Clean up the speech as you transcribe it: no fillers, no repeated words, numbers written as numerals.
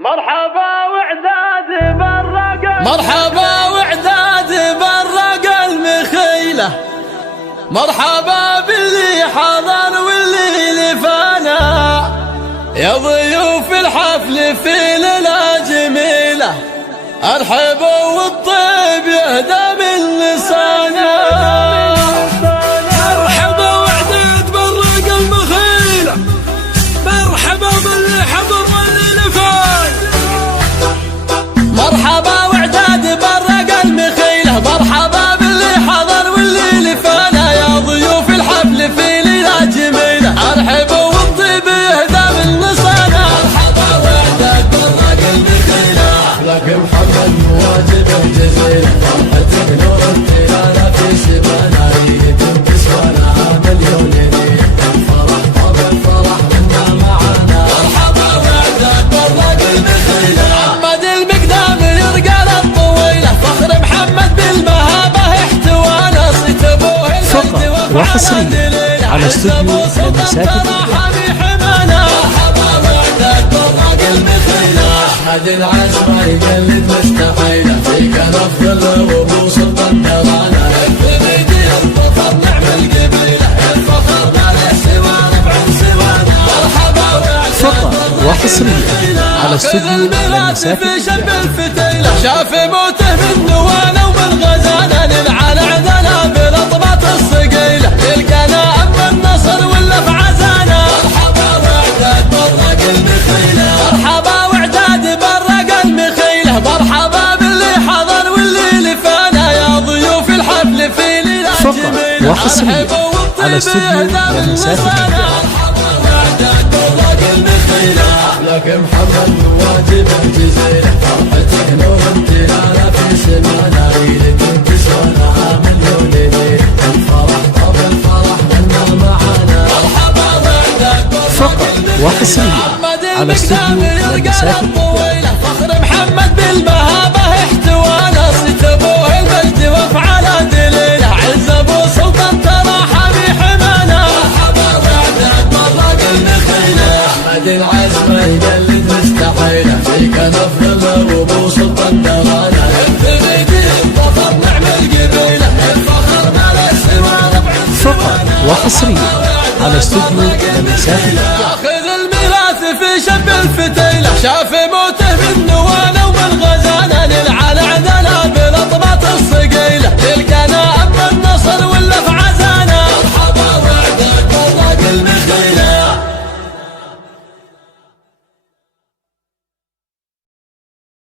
مرحبا وعداد برق مرحبا وعداد برق المخيلة، مرحبا باللي حضر واللي لفانا، يا ضيوف الحفل في ليلة جميلة، ارحبوا والطيب يهدى من لسانا. مرحبا وعداد برق المخيلة، مرحبا باللي حضر واللي لفان. مرحبا وعداد برق المخيلة، مرحبا باللي حضر واللي لفانا، يا ضيوف الحفل في ليلة جميلة، ارحبوا والطيب يهدى من لسانا. مرحبا وعداد برق المخيلة، لك محمد مواجبه جزيلة، فرحتك نور التلالة في سمانا، ريتم كسوانا مليون ليلة، الفرح طب الفرح منا معانا. مرحبا وعداد برق المخيلة، محمد المقدام يرقى الطويلة، فخر محمد بالمهابة احتوانا، صيت ابوه المجد وحصريا على استوديو المساكن. أحمد العزمة يقلد مستحيلة، فيك الأفضل وأبو سلطان درانا، الثميدي الظفر نعم القبيلة، الفخر ما له سوى ربع سوانا. مرحبا فقط وحصريا على استوديو المساكن. شب الفتيلة شاف موته من نوانا ومن غزانا، نلعن عدنا بلطمات الصقيلة، يلقانا أما النصر ولا في عزانا. مرحبا وعداد برق المخيلة، مرحبا وعداد برق المخيلة، مرحبا باللي حضر واللي لفانا، يا ضيوف الحفل في ليلة جميلة، فقط وحصريا على استوديو المساكن. لك محمد مواجبه جزيلة، فرحتك نور التلالة في سمانا، ريدك كسوانا مليون ليلة، الفرح طب الفرح منا معانا. مرحبا وعداد فقط وحصريا على استوديو المساكن. فخر محمد بالمهابة احتوانا، صيت ابوه المجد وافعال دليله، عز ابو سلطان ترى حمي حمانا. مرحبا وعداد برق المخيلة، احمد العزمة يقلد مستحيلة، فيك نفضل وابو سلطان درانا، الثميدي الظفر نعم القبيلة، الفخر ما له سوى ربع فقط وحصريا على استوديو المساكن. ياخذ الميراث في شب الفتيلة، شاف موته